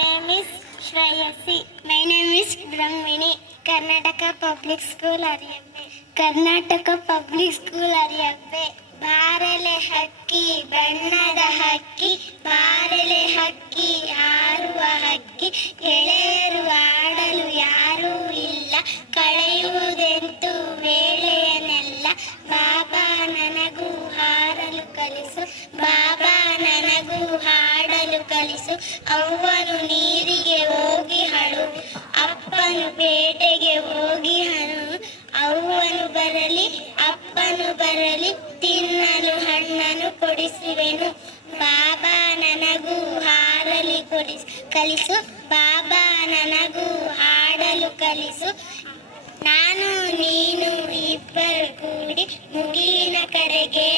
name is Shreyasi. My name is Brahmini. Karnataka public school ಅರಿಯಬ್ಬೆ Karnataka public school ಅರಿಯಬ್ಬೆ ಬಾರಲೆ ಹಕ್ಕಿ ಬಣ್ಣದ ಹಕ್ಕಿ ಬಾರಲೆ ಹಕ್ಕಿ ಹಾರುವ ಹಕ್ಕಿ ಗೆಳೆಯರು ಆಡಲು ಯಾರೂ ಇಲ್ಲ. ಕಳೆಯುವುದೆಂತೂ ವೇಳೆಯನ್ನೆಲ್ಲ ಬಾಬಾ ನನಗೂ ಹಾರಲು ಕಲಿಸು. ಕಲಿಸು. ಅವ್ವನು ನೀರಿಗೆ ಹೋಗಿ ಹಳು ಅಪ್ಪನು ಬೇಟೆಗೆ ಹೋಗಿ ಹಣು ಅವ್ವನು ಬರಲಿ, ಅಪ್ಪನು ಬರಲಿ, ತಿನ್ನಲು ಹಣ್ಣನ್ನು ಕೊಡಿಸುವೆನು. ಬಾಬಾ ನನಗೂ ಹಾರಲಿ ಕೊಡಿಸು. ಕಲಿಸು, ಬಾಬಾ ನನಗೂ ಹಾಡಲು ಕಲಿಸು. ನಾನು, ನೀನು ಇಬ್ಬರು ಕೂಡಿ ಮುಗಿಲಿನ ಕರೆಗೆ